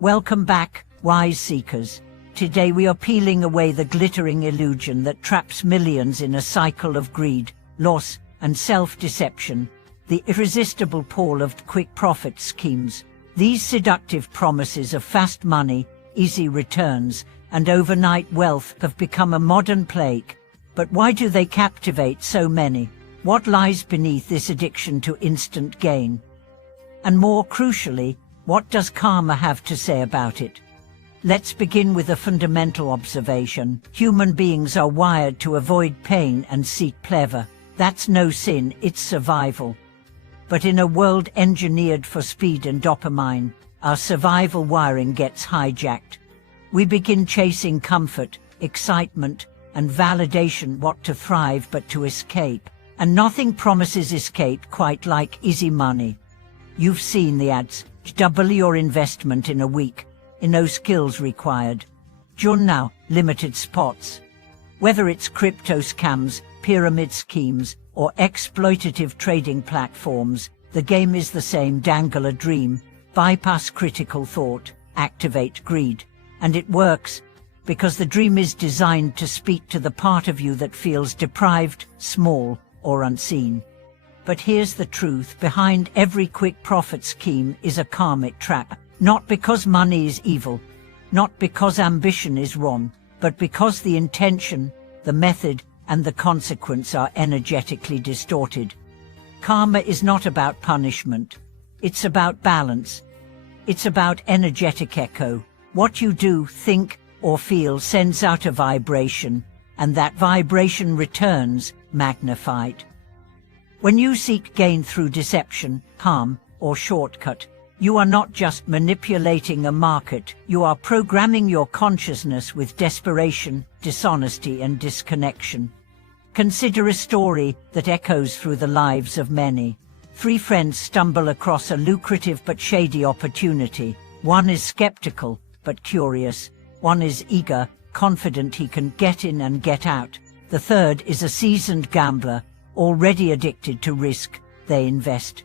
Welcome back, wise seekers. Today we are peeling away the glittering illusion that traps millions in a cycle of greed, loss, and self-deception, the irresistible pull of quick profit schemes. These seductive promises of fast money, easy returns, and overnight wealth have become a modern plague. But why do they captivate so many? What lies beneath this addiction to instant gain? And more crucially, what does karma have to say about it? Let's begin with a fundamental observation. Human beings are wired to avoid pain and seek pleasure. That's no sin, it's survival. But in a world engineered for speed and dopamine, our survival wiring gets hijacked. We begin chasing comfort, excitement, and validation, what to thrive but to escape. And nothing promises escape quite like easy money. You've seen the ads. Double your investment in a week. No skills required. Join now, limited spots. Whether it's crypto scams, pyramid schemes, or exploitative trading platforms, the game is the same. Dangle a dream, bypass critical thought, activate greed. And it works, because the dream is designed to speak to the part of you that feels deprived, small, or unseen. But here's the truth: behind every quick profit scheme is a karmic trap. Not because money is evil, not because ambition is wrong, but because the intention, the method, and the consequence are energetically distorted. Karma is not about punishment. It's about balance. It's about energetic echo. What you do, think, or feel sends out a vibration, and that vibration returns, magnified. When you seek gain through deception, harm, or shortcut, you are not just manipulating a market, you are programming your consciousness with desperation, dishonesty, and disconnection. Consider a story that echoes through the lives of many. 3 friends stumble across a lucrative but shady opportunity. One is skeptical, but curious. One is eager, confident he can get in and get out. The third is a seasoned gambler, already addicted to risk. They invest.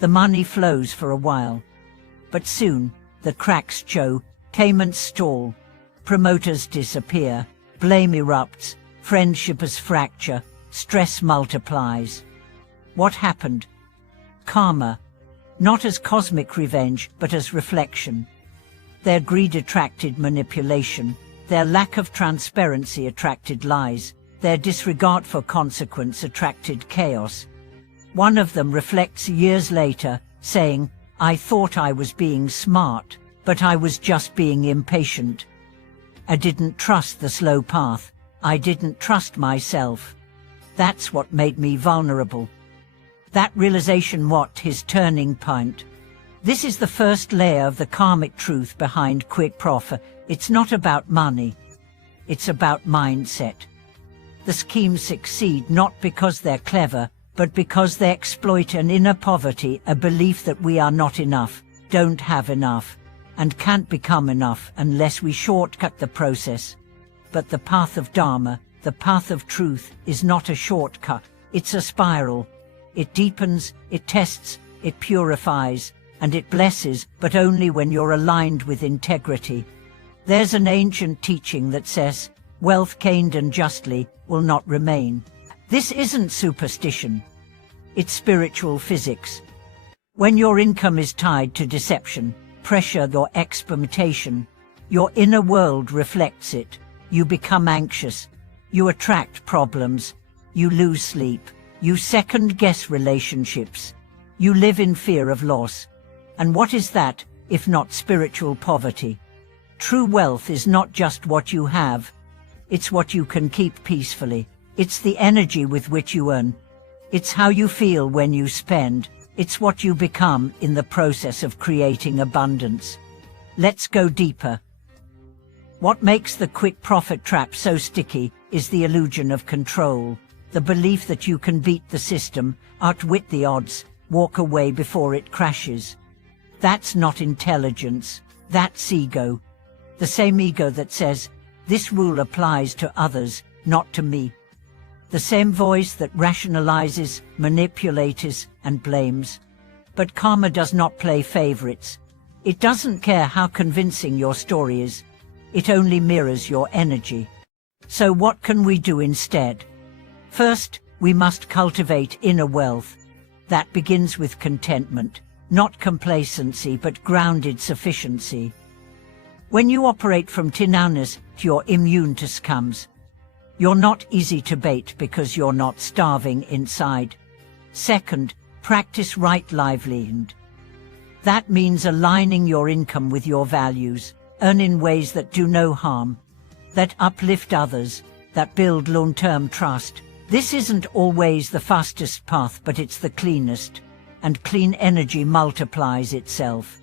The money flows for a while. But soon, the cracks show, payments stall, promoters disappear, blame erupts, friendships fracture, stress multiplies. What happened? Karma. Not as cosmic revenge, but as reflection. Their greed attracted manipulation. Their lack of transparency attracted lies. Their disregard for consequence attracted chaos. One of them reflects years later, saying, "I thought I was being smart, but I was just being impatient. I didn't trust the slow path. I didn't trust myself. That's what made me vulnerable." That realization was his turning point. This is the first layer of the karmic truth behind quick profit. It's not about money. It's about mindset. The schemes succeed not because they're clever, but because they exploit an inner poverty, a belief that we are not enough, don't have enough, and can't become enough unless we shortcut the process. But the path of Dharma, the path of truth, is not a shortcut. It's a spiral. It deepens, it tests, it purifies, and it blesses, but only when you're aligned with integrity. There's an ancient teaching that says, wealth gained unjustly will not remain. This isn't superstition. It's spiritual physics. When your income is tied to deception, pressure, or experimentation, your inner world reflects it. You become anxious. You attract problems. You lose sleep. You second-guess relationships. You live in fear of loss. And what is that, if not spiritual poverty? True wealth is not just what you have. It's what you can keep peacefully. It's the energy with which you earn. It's how you feel when you spend. It's what you become in the process of creating abundance. Let's go deeper. What makes the quick profit trap so sticky is the illusion of control, the belief that you can beat the system, outwit the odds, walk away before it crashes. That's not intelligence, that's ego. The same ego that says, this rule applies to others, not to me. The same voice that rationalizes, manipulates, and blames. But karma does not play favorites. It doesn't care how convincing your story is. It only mirrors your energy. So what can we do instead? First, we must cultivate inner wealth. That begins with contentment, not complacency but grounded sufficiency. When you operate from tinaunis, you're immune to scams. You're not easy to bait because you're not starving inside. Second, practice right livelihood. That means aligning your income with your values, earn in ways that do no harm, that uplift others, that build long-term trust. This isn't always the fastest path, but it's the cleanest, and clean energy multiplies itself.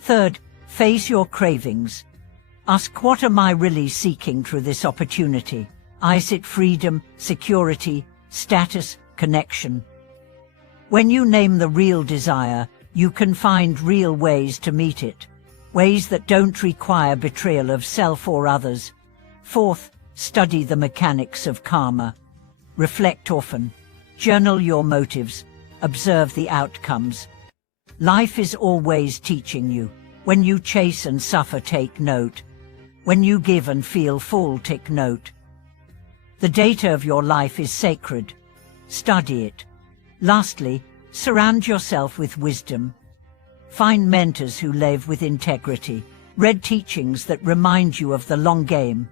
Third, face your cravings. Ask, what am I really seeking through this opportunity? Is it freedom, security, status, connection? When you name the real desire, you can find real ways to meet it, ways that don't require betrayal of self or others. Fourth, study the mechanics of karma. Reflect often. Journal your motives. Observe the outcomes. Life is always teaching you. When you chase and suffer, take note. When you give and feel full, take note. The data of your life is sacred. Study it. Lastly, surround yourself with wisdom. Find mentors who live with integrity. Read teachings that remind you of the long game.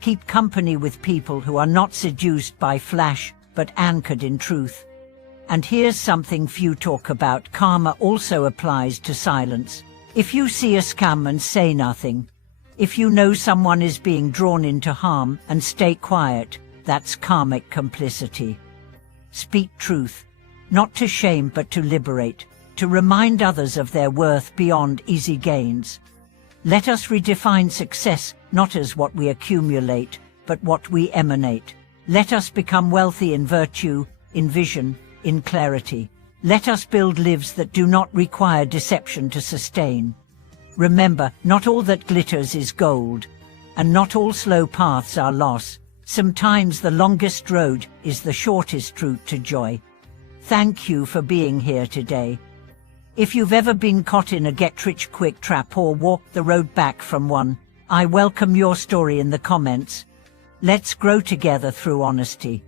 Keep company with people who are not seduced by flash, but anchored in truth. And here's something few talk about: karma also applies to silence. If you see a scam and say nothing, if you know someone is being drawn into harm and stay quiet, that's karmic complicity. Speak truth, not to shame but to liberate, to remind others of their worth beyond easy gains. Let us redefine success not as what we accumulate, but what we emanate. Let us become wealthy in virtue, in vision, in clarity. Let us build lives that do not require deception to sustain. Remember, not all that glitters is gold, and not all slow paths are loss. Sometimes the longest road is the shortest route to joy. Thank you for being here today. If you've ever been caught in a get-rich-quick trap or walked the road back from one, I welcome your story in the comments. Let's grow together through honesty.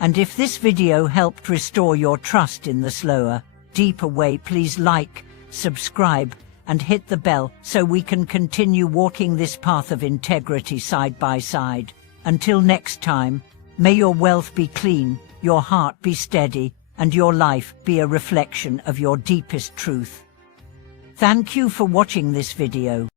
And if this video helped restore your trust in the slower, deeper way, please like, subscribe, and hit the bell so we can continue walking this path of integrity side by side. Until next time, may your wealth be clean, your heart be steady, and your life be a reflection of your deepest truth. Thank you for watching this video.